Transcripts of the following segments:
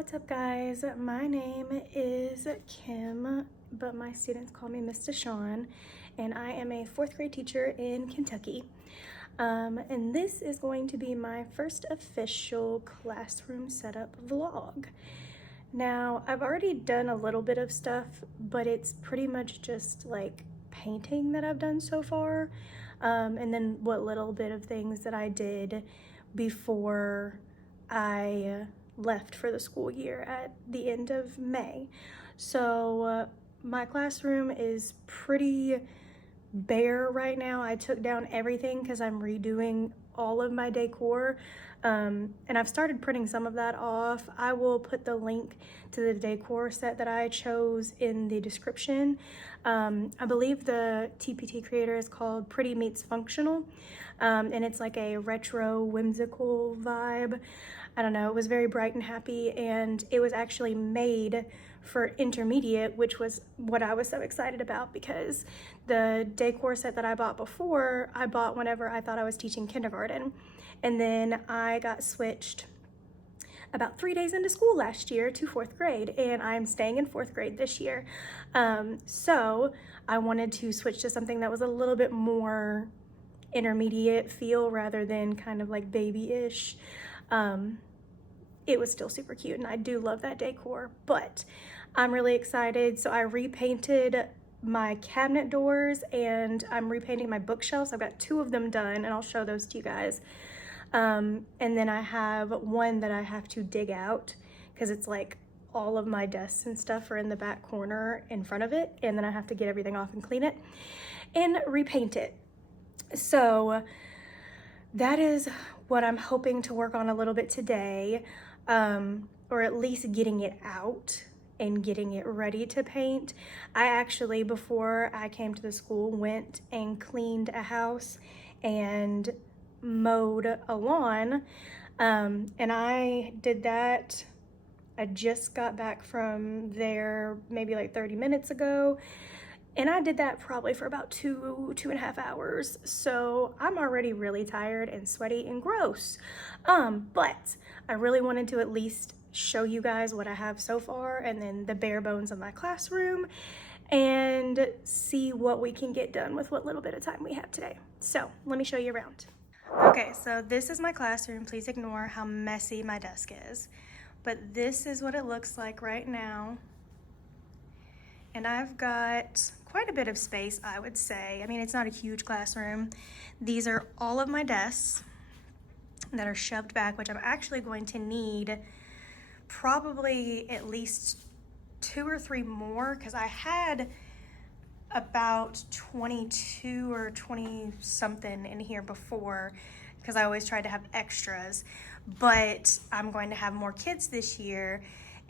What's up, guys? My name is Kim, but my students call me Miss DeShon, and I am a 4th grade teacher in Kentucky. And this is going to be my first official classroom setup vlog. Now, I've already done a little bit of stuff, but it's pretty much just like painting that I've done so far, and then what little bit of things that I did before I left for the school year at the end of May. So my classroom is pretty bare right now. I took down everything because I'm redoing all of my decor, and I've started printing some of that off. I will put the link to the decor set that I chose in the description. I believe the TPT creator is called Pretty Meets Functional, and it's like a retro whimsical vibe. I don't know, it was very bright and happy, and it was actually made for intermediate, which was what I was so excited about, because the decor set that I bought before, I bought whenever I thought I was teaching kindergarten. And then I got switched about 3 days into school last year to 4th grade, and I'm staying in 4th grade this year. So I wanted to switch to something that was a little bit more intermediate feel rather than kind of like baby-ish. It was still super cute, and I do love that decor, but I'm really excited. So I repainted my cabinet doors, and I'm repainting my bookshelves. I've got 2 of them done, and I'll show those to you guys. And then I have one that I have to dig out because it's like all of my desks and stuff are in the back corner in front of it, and then I have to get everything off and clean it and repaint it. So that is what I'm hoping to work on a little bit today, or at least getting it out and getting it ready to paint. I actually, before I came to the school, went and cleaned a house and mowed a lawn, and I did that. I just got back from there maybe like 30 minutes ago, and I did that probably for about 2.5 hours. So I'm already really tired and sweaty and gross. But I really wanted to at least show you guys what I have so far, and then the bare bones of my classroom, and see what we can get done with what little bit of time we have today. So let me show you around. Okay, so this is my classroom. Please ignore how messy my desk is. But this is what it looks like right now. And I've got quite a bit of space, I would say. I mean, it's not a huge classroom. These are all of my desks that are shoved back, which I'm actually going to need probably at least 2 or 3 more, because I had about 22 or 20 something in here before, because I always tried to have extras. But I'm going to have more kids this year,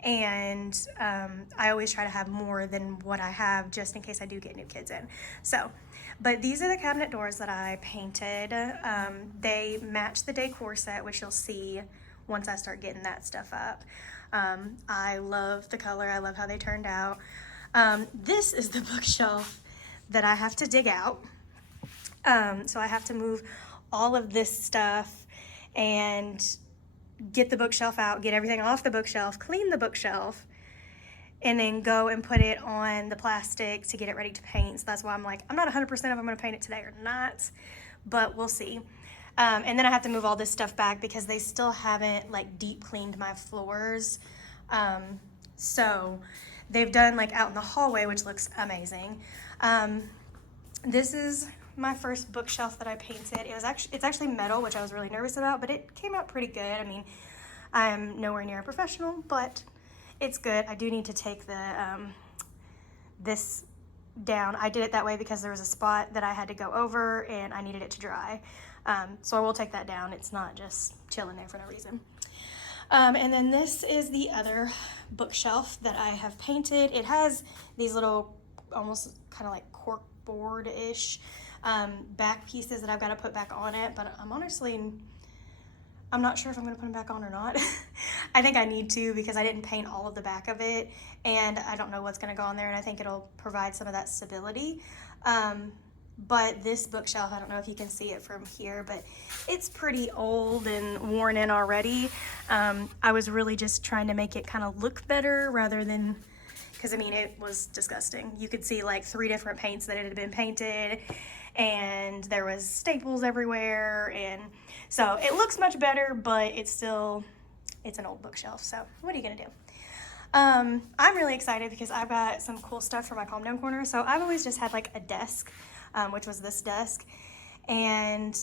and I always try to have more than what I have just in case I do get new kids in. So, but these are the cabinet doors that I painted. They match the decor set, which you'll see once I start getting that stuff up. I love the color. I love how they turned out. This is the bookshelf that I have to dig out. So I have to move all of this stuff and get the bookshelf out, get everything off the bookshelf, clean the bookshelf, and then go and put it on the plastic to get it ready to paint. So that's why I'm like, I'm not 100% if I'm gonna paint it today or not, but we'll see. And then I have to move all this stuff back because they still haven't like deep cleaned my floors. So they've done like out in the hallway, which looks amazing. This is my first bookshelf that I painted. It's actually metal, which I was really nervous about, but it came out pretty good. I mean, I'm nowhere near a professional, but it's good. I do need to take the this down. I did it that way because there was a spot that I had to go over and I needed it to dry. So I will take that down. It's not just chilling there for no reason. And then this is the other bookshelf that I have painted. It has these little, almost kind of like cork board-ish back pieces that I've got to put back on it, but I'm not sure if I'm going to put them back on or not. I think I need to, because I didn't paint all of the back of it, and I don't know what's going to go on there, and I think it'll provide some of that stability. but this bookshelf, I don't know if you can see it from here, but it's pretty old and worn in already. I was really just trying to make it kind of look better rather than, because I mean, it was disgusting. You could see like 3 different paints that it had been painted, and there was staples everywhere, and so it looks much better, but it's an old bookshelf, so what are you gonna do? I'm really excited because I've got some cool stuff for my calm down corner. So I've always just had like a desk, which was this desk, and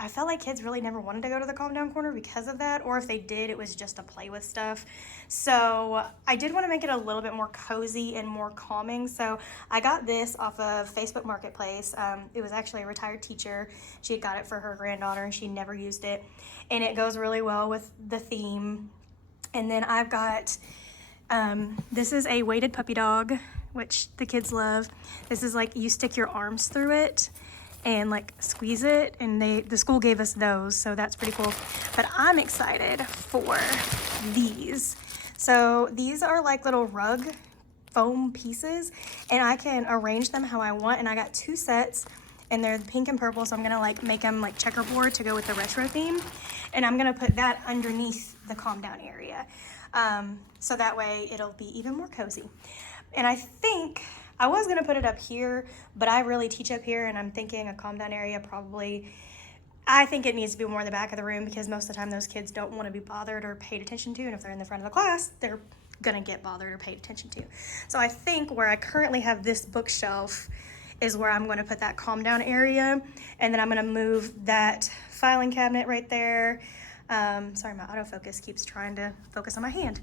I felt like kids really never wanted to go to the calm down corner because of that, or if they did, it was just to play with stuff. So I did want to make it a little bit more cozy and more calming. So I got this off of Facebook Marketplace. It was actually a retired teacher. She had got it for her granddaughter and she never used it. And it goes really well with the theme. And then I've got, this is a weighted puppy dog, which the kids love. This is like, you stick your arms through it and like squeeze it, and the school gave us those, so that's pretty cool. But I'm excited for these. So these are like little rug foam pieces, and I can arrange them how I want, and I got 2 sets, and they're pink and purple, so I'm gonna like make them like checkerboard to go with the retro theme, and I'm gonna put that underneath the calm down area, so that way it'll be even more cozy. And I think I was gonna put it up here, but I really teach up here, and I'm thinking a calm down area probably, I think it needs to be more in the back of the room, because most of the time those kids don't want to be bothered or paid attention to, and if they're in the front of the class, they're gonna get bothered or paid attention to. So I think where I currently have this bookshelf is where I'm gonna put that calm down area, and then I'm gonna move that filing cabinet right there. Sorry, my autofocus keeps trying to focus on my hand.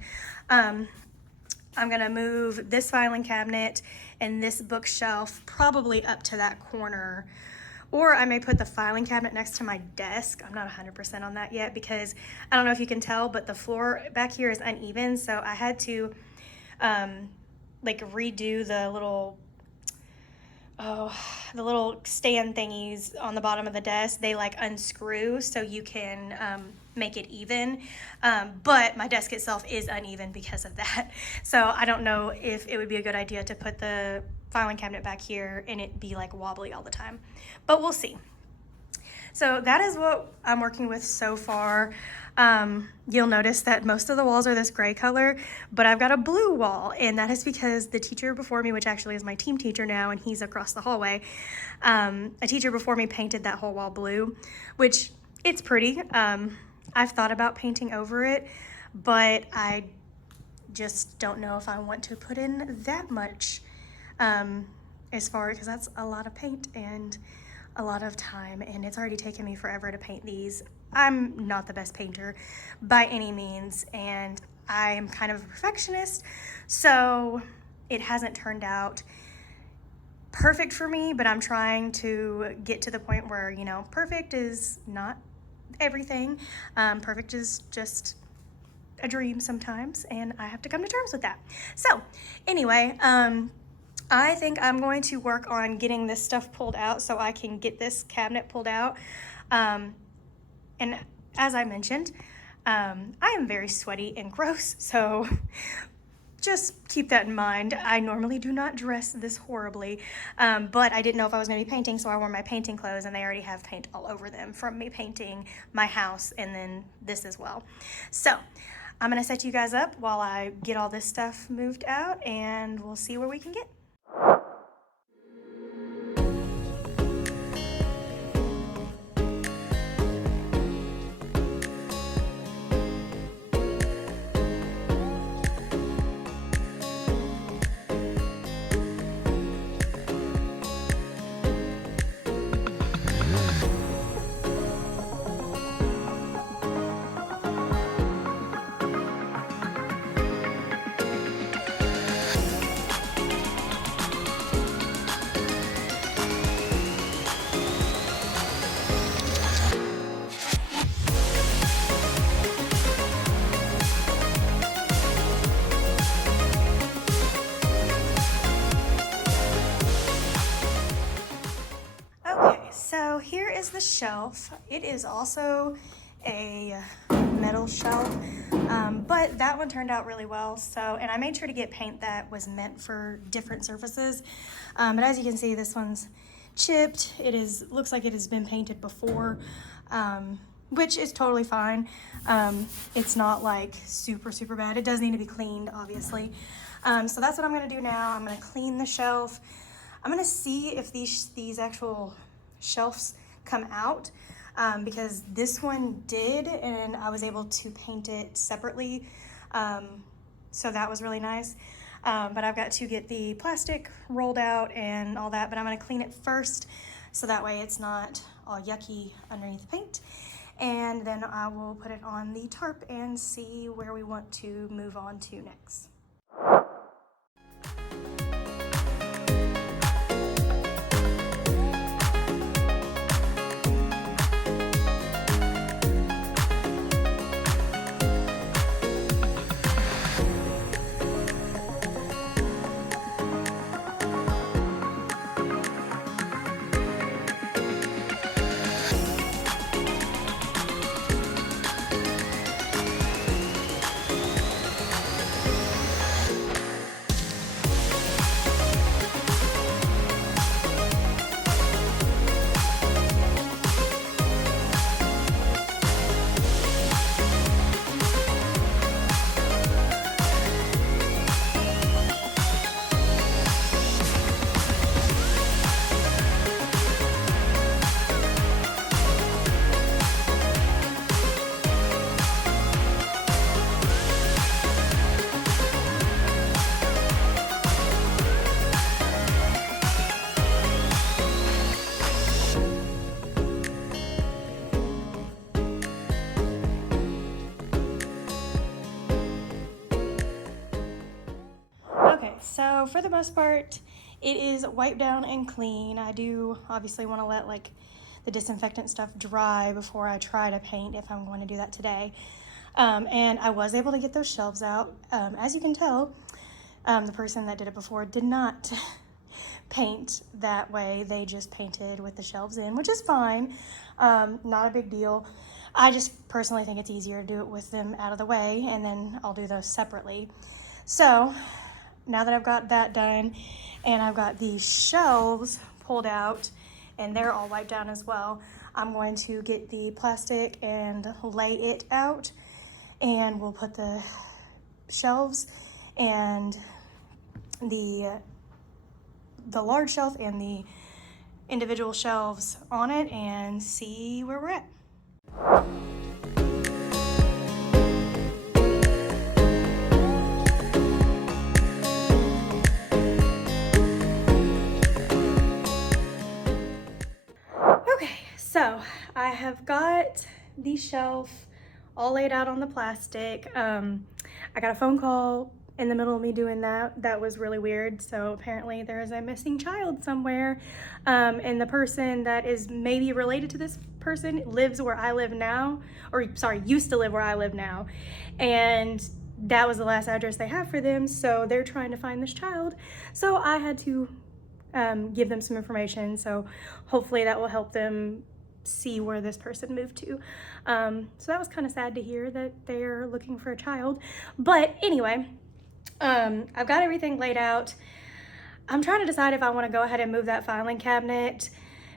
I'm gonna move this filing cabinet and this bookshelf probably up to that corner, or I may put the filing cabinet next to my desk. I'm not 100% on that yet, because I don't know if you can tell, but the floor back here is uneven, so I had to like redo the little stand thingies on the bottom of the desk. They like unscrew so you can make it even, but my desk itself is uneven because of that. So I don't know if it would be a good idea to put the filing cabinet back here and it be like wobbly all the time, but we'll see. So that is what I'm working with so far. You'll notice that most of the walls are this gray color, but I've got a blue wall, and that is because the teacher before me, which actually is my team teacher now, and he's across the hallway, a teacher before me painted that whole wall blue, which it's pretty. I've thought about painting over it, but I just don't know if I want to put in that much, because that's a lot of paint and a lot of time, and it's already taken me forever to paint these. I'm not the best painter by any means, and I'm kind of a perfectionist, so it hasn't turned out perfect for me, but I'm trying to get to the point where, you know, perfect is not everything. Perfect is just a dream sometimes, and I have to come to terms with that. So anyway, I think I'm going to work on getting this stuff pulled out so I can get this cabinet pulled out. And as I mentioned, I am very sweaty and gross, so just keep that in mind. I normally do not dress this horribly, but I didn't know if I was going to be painting, so I wore my painting clothes, and they already have paint all over them from me painting my house and then this as well. So I'm going to set you guys up while I get all this stuff moved out, and we'll see where we can get. So here is the shelf. It is also a metal shelf, but that one turned out really well. So, and I made sure to get paint that was meant for different surfaces. But as you can see, this one's chipped. Looks like it has been painted before, which is totally fine. It's not like super bad. It does need to be cleaned, obviously. So that's what I'm gonna do now. I'm gonna clean the shelf. I'm gonna see if these actual shelves come out, because this one did, and I was able to paint it separately. So that was really nice. But I've got to get the plastic rolled out and all that, but I'm gonna clean it first so that way it's not all yucky underneath the paint. And then I will put it on the tarp and see where we want to move on to next. So for the most part, it is wiped down and clean. I do obviously want to let like the disinfectant stuff dry before I try to paint, if I'm going to do that today. And I was able to get those shelves out. As you can tell, the person that did it before did not paint that way. They just painted with the shelves in, which is fine. Not a big deal. I just personally think it's easier to do it with them out of the way, and then I'll do those separately. So now that I've got that done and I've got these shelves pulled out and they're all wiped down as well, I'm going to get the plastic and lay it out, and we'll put the shelves and the large shelf and the individual shelves on it and see where we're at. So I have got the shelf all laid out on the plastic. I got a phone call in the middle of me doing that. That was really weird. So apparently there is a missing child somewhere. And the person that is maybe related to this person lives where I live now, or sorry, used to live where I live now. And that was the last address they have for them. So they're trying to find this child. So I had to give them some information. So hopefully that will help them see where this person moved to. So that was kind of sad to hear that they're looking for a child. But anyway, I've got everything laid out. I'm trying to decide if I want to go ahead and move that filing cabinet,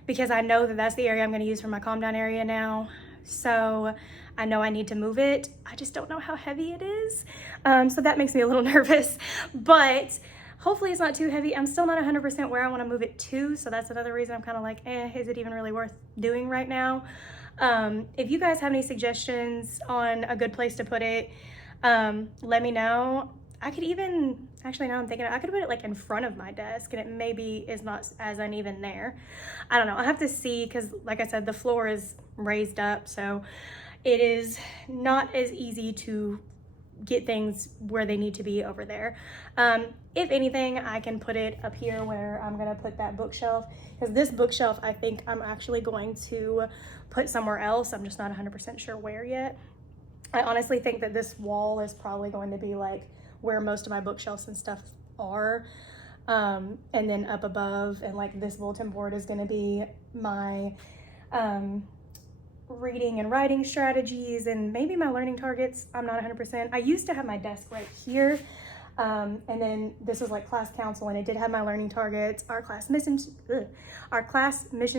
because I know that that's the area I'm going to use for my calm down area now. So I know I need to move it. I just don't know how heavy it is. So that makes me a little nervous, but hopefully it's not too heavy. I'm still not 100% where I want to move it to, so that's another reason I'm kind of like, is it even really worth doing right now? If you guys have any suggestions on a good place to put it, let me know. I could even, actually now I'm thinking, I could put it like in front of my desk and it maybe is not as uneven there. I don't know, I'll have to see, because like I said, the floor is raised up, so it is not as easy to get things where they need to be over there. If anything, I can put it up here where I'm gonna put that bookshelf, because this bookshelf I think I'm actually going to put somewhere else. I'm just not 100% sure where yet. I honestly think that this wall is probably going to be like where most of my bookshelves and stuff are, and then up above, and like this bulletin board is going to be my reading and writing strategies and maybe my learning targets. I'm not 100%. I used to have my desk right here, And then this was like class council, and it did have my learning targets, our class mission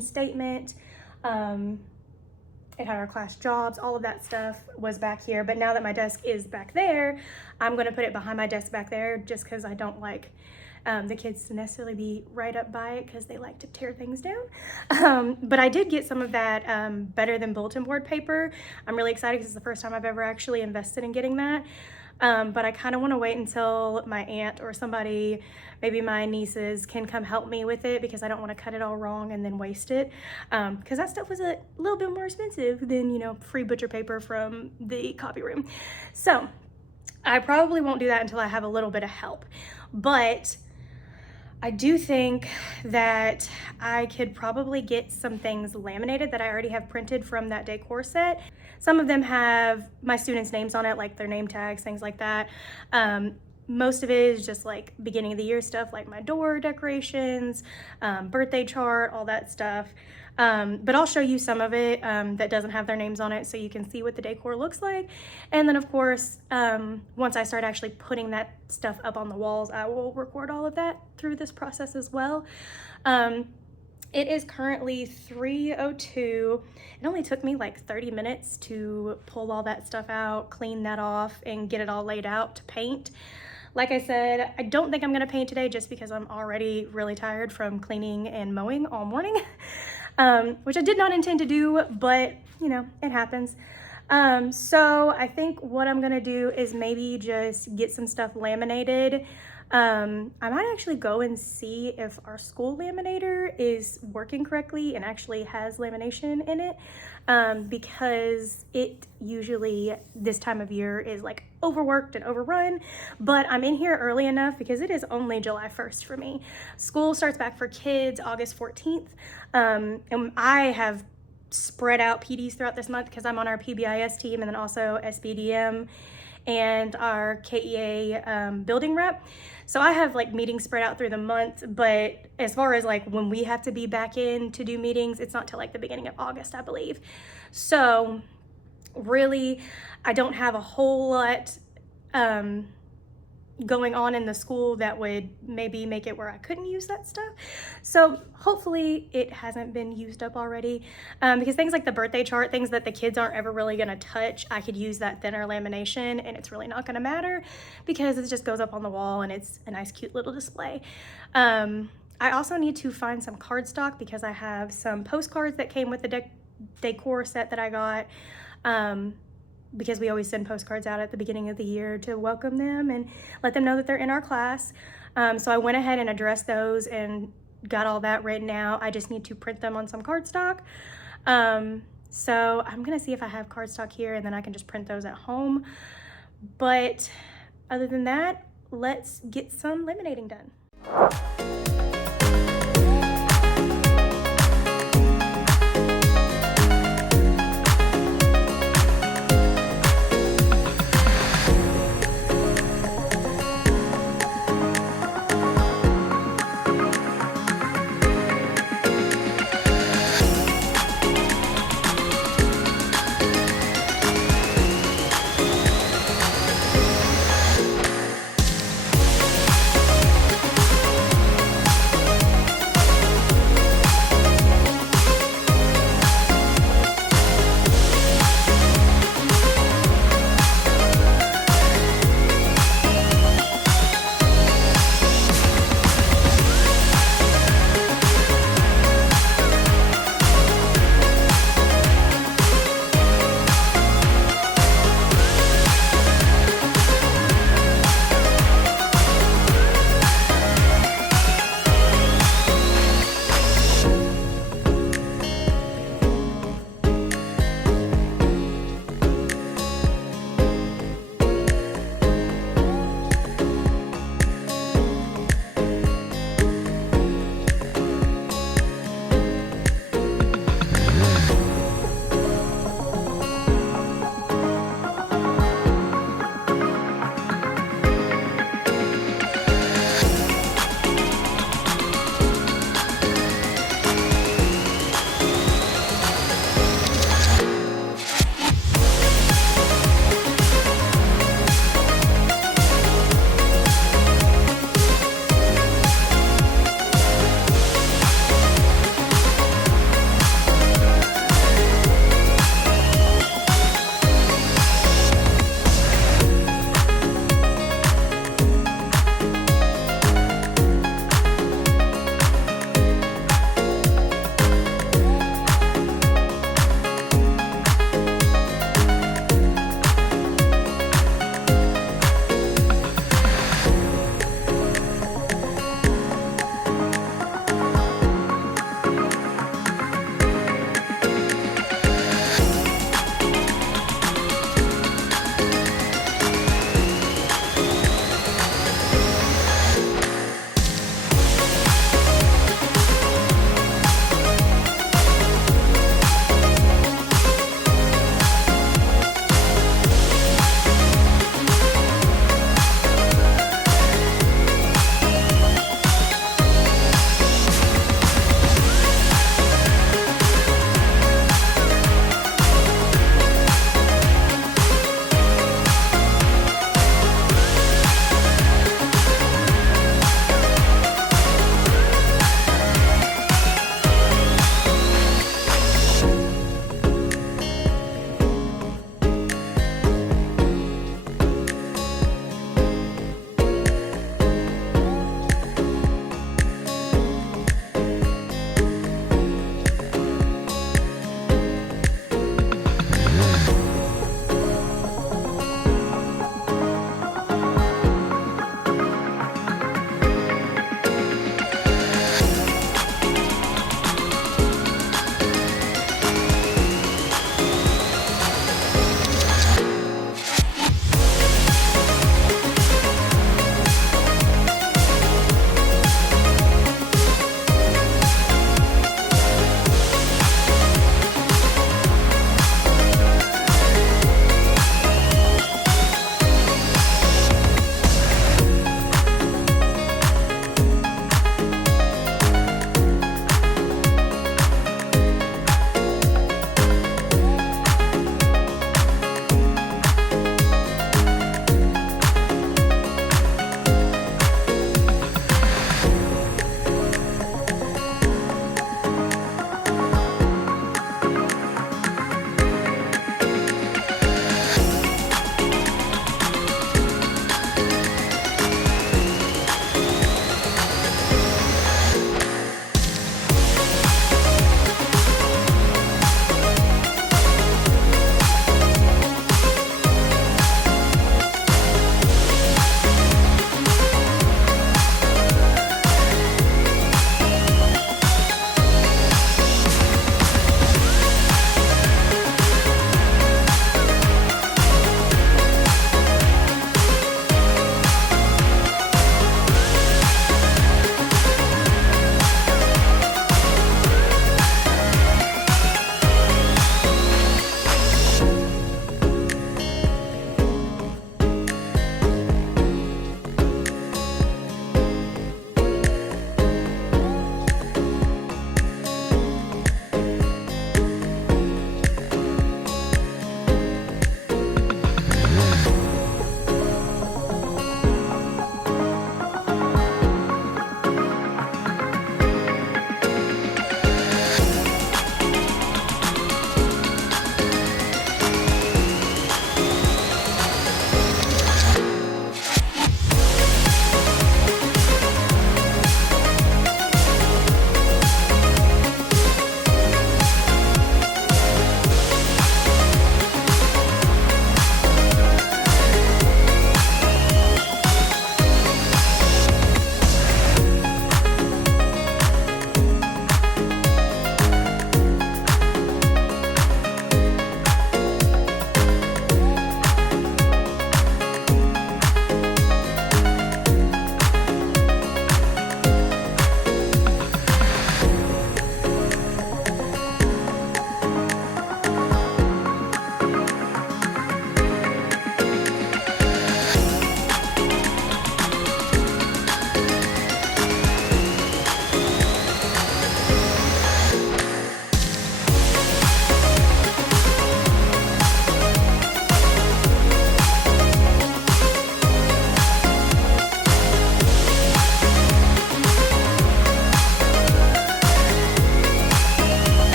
statement. It had our class jobs, all of that stuff was back here. But now that my desk is back there, I'm gonna put it behind my desk back there, just because I don't like the kids to necessarily be right up by it, because they like to tear things down. But I did get some of that better than bulletin board paper. I'm really excited because it's the first time I've ever actually invested in getting that. But I kind of want to wait until my aunt or somebody, maybe my nieces, can come help me with it, because I don't want to cut it all wrong and then waste it. Because that stuff was a little bit more expensive than, you know, free butcher paper from the copy room. So I probably won't do that until I have a little bit of help. But I do think that I could probably get some things laminated that I already have printed from that decor set. Some of them have my students' names on it, like their name tags, things like that. Most of it is just like beginning of the year stuff, like my door decorations, birthday chart, all that stuff. But I'll show you some of it that doesn't have their names on it, so you can see what the decor looks like. And then of course, once I start actually putting that stuff up on the walls, I will record all of that through this process as well. It is currently 3:02. It only took me like 30 minutes to pull all that stuff out, clean that off, and get it all laid out to paint. Like I said, I don't think I'm gonna paint today, just because I'm already really tired from cleaning and mowing all morning, which I did not intend to do, but you know, it happens. So I think what I'm gonna do is maybe just get some stuff laminated. I might actually go and see if our school laminator is working correctly and actually has lamination in it, because it usually this time of year is like overworked and overrun. But I'm in here early enough because it is only July 1st for me. School starts back for kids August 14th, and I have spread out PDs throughout this month because I'm on our PBIS team, and then also SBDM and our KEA building rep. So I have like meetings spread out through the month, but as far as like when we have to be back in to do meetings, it's not till like the beginning of August, I believe. So really, I don't have a whole lot going on in the school that would maybe make it where I couldn't use that stuff. So hopefully it hasn't been used up already, because things like the birthday chart, things that the kids aren't ever really gonna touch, I could use that thinner lamination and it's really not gonna matter, because it just goes up on the wall and it's a nice cute little display. I also need to find some cardstock, because I have some postcards that came with the decor set that I got, because we always send postcards out at the beginning of the year to welcome them and let them know that they're in our class. So I went ahead and addressed those and got all that written out. I just need to print them on some cardstock. So I'm gonna see if I have cardstock here, and then I can just print those at home. But other than that, let's get some laminating done.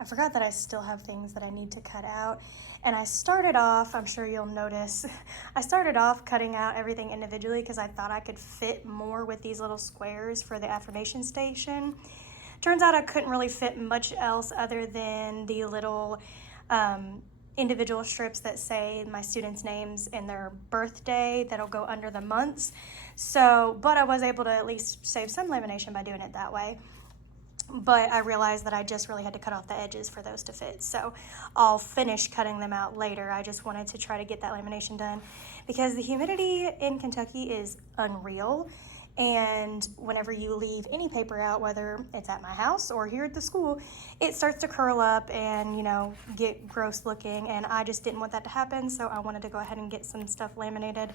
I forgot that I still have things that I need to cut out. And I started off, I'm sure you'll notice, I started off cutting out everything individually because I thought I could fit more with these little squares for the affirmation station. Turns out I couldn't really fit much else other than the little individual strips that say my students' names and their birthday that'll go under the months. So, but I was able to at least save some lamination by doing it that way. But I realized that I just really had to cut off the edges for those to fit. So I'll finish cutting them out later. I just wanted to try to get that lamination done because the humidity in Kentucky is unreal. And whenever you leave any paper out, whether it's at my house or here at the school, it starts to curl up and, you know, get gross looking. And I just didn't want that to happen. So I wanted to go ahead and get some stuff laminated.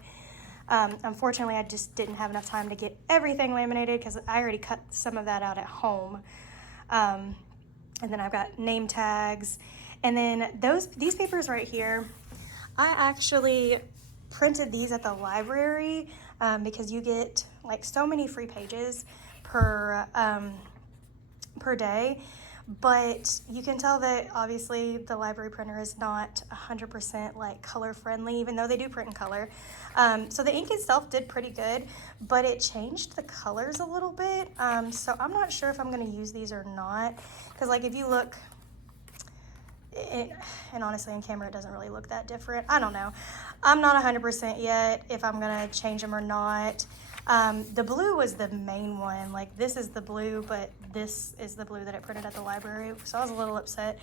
Unfortunately, I just didn't have enough time to get everything laminated because I already cut some of that out at home. And then I've got name tags. And then these papers right here, I actually printed these at the library because you get like so many free pages per day. But you can tell that obviously the library printer is not 100% like color friendly, even though they do print in color. So the ink itself did pretty good, but it changed the colors a little bit. So I'm not sure if I'm gonna use these or not. Cause like if you look, and honestly on camera it doesn't really look that different. I don't know. I'm not 100% yet if I'm gonna change them or not. The blue was the main one. Like this is the blue, but this is the blue that I printed at the library. So I was a little upset,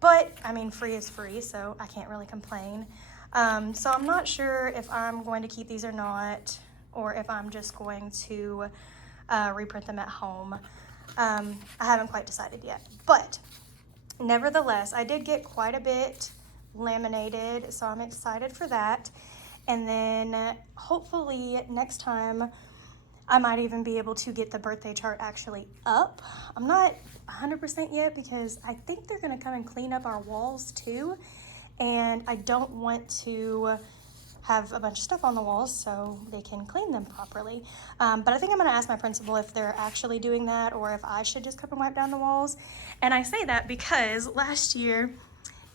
but I mean, free is free, so I can't really complain. So I'm not sure if I'm going to keep these or not, or if I'm just going to reprint them at home. I haven't quite decided yet, but nevertheless, I did get quite a bit laminated, so I'm excited for that. And then hopefully next time I might even be able to get the birthday chart actually up. I'm not 100% yet because I think they're gonna come and clean up our walls too. And I don't want to have a bunch of stuff on the walls so they can clean them properly. But I think I'm gonna ask my principal if they're actually doing that or if I should just come and wipe down the walls. And I say that because last year,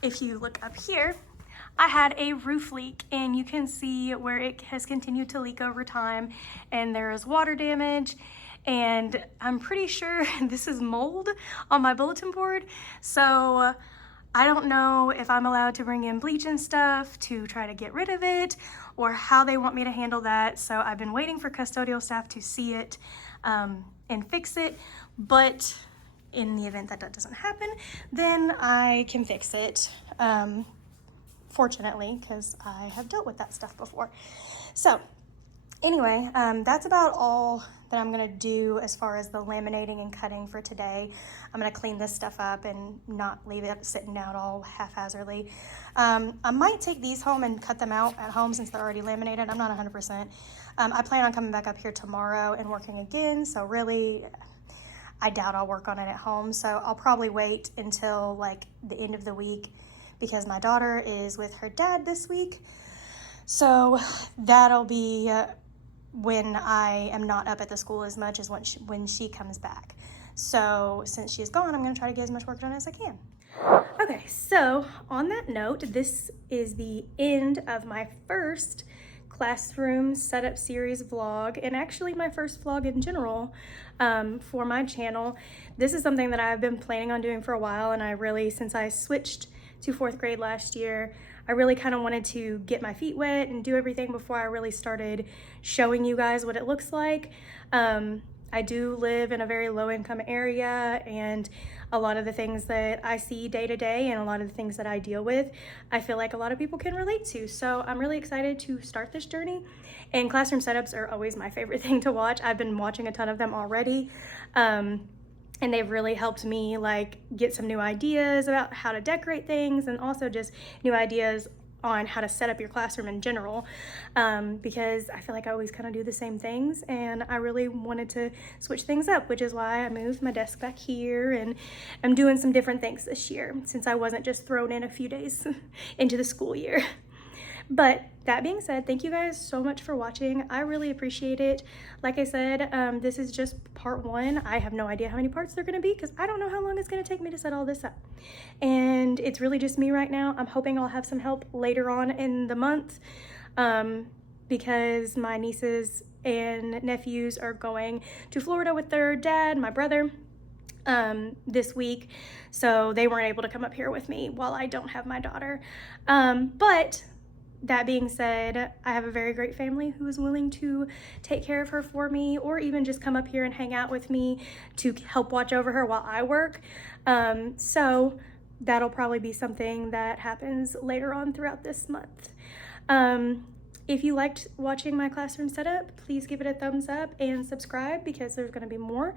if you look up here, I had a roof leak and you can see where it has continued to leak over time and there is water damage, and I'm pretty sure this is mold on my bulletin board. So I don't know if I'm allowed to bring in bleach and stuff to try to get rid of it or how they want me to handle that. So I've been waiting for custodial staff to see it and fix it. But in the event that that doesn't happen, then I can fix it. Fortunately, because I have dealt with that stuff before. So anyway, that's about all that I'm gonna do as far as the laminating and cutting for today. I'm gonna clean this stuff up and not leave it sitting out all haphazardly. I might take these home and cut them out at home since they're already laminated. I'm not 100%. I plan on coming back up here tomorrow and working again, so really, I doubt I'll work on it at home. So I'll probably wait until like the end of the week because my daughter is with her dad this week. So that'll be when I am not up at the school as much as when she comes back. So since she's gone, I'm gonna try to get as much work done as I can. Okay, so on that note, this is the end of my first classroom setup series vlog, and actually my first vlog in general for my channel. This is something that I've been planning on doing for a while, and I really, since I switched to 4th grade last year, I really kind of wanted to get my feet wet and do everything before I really started showing you guys what it looks like. I do live in a very low income area, and a lot of the things that I see day to day and a lot of the things that I deal with, I feel like a lot of people can relate to. So I'm really excited to start this journey, and classroom setups are always my favorite thing to watch. I've been watching a ton of them already. And they've really helped me like get some new ideas about how to decorate things, and also just new ideas on how to set up your classroom in general, because I feel like I always kind of do the same things, and I really wanted to switch things up, which is why I moved my desk back here, and I'm doing some different things this year since I wasn't just thrown in a few days into the school year. But that being said, thank you guys so much for watching. I really appreciate it. Like I said, this is just part 1. I have no idea how many parts they're gonna be because I don't know how long it's gonna take me to set all this up. And it's really just me right now. I'm hoping I'll have some help later on in the month because my nieces and nephews are going to Florida with their dad, my brother, this week. So they weren't able to come up here with me while I don't have my daughter. But that being said, I have a very great family who is willing to take care of her for me, or even just come up here and hang out with me to help watch over her while I work. So that'll probably be something that happens later on throughout this month. If you liked watching my classroom setup, please give it a thumbs up and subscribe because there's going to be more.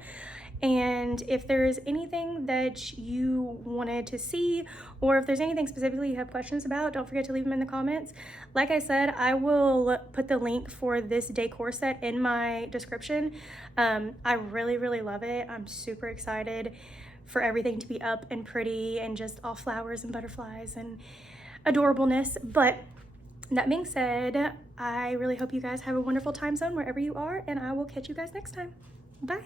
And if there's anything that you wanted to see, or if there's anything specifically you have questions about, don't forget to leave them in the comments. Like I said, I will put the link for this decor set in my description. I really, really love it. I'm super excited for everything to be up and pretty and just all flowers and butterflies and adorableness. But that being said, I really hope you guys have a wonderful time zone wherever you are, and I will catch you guys next time. Bye.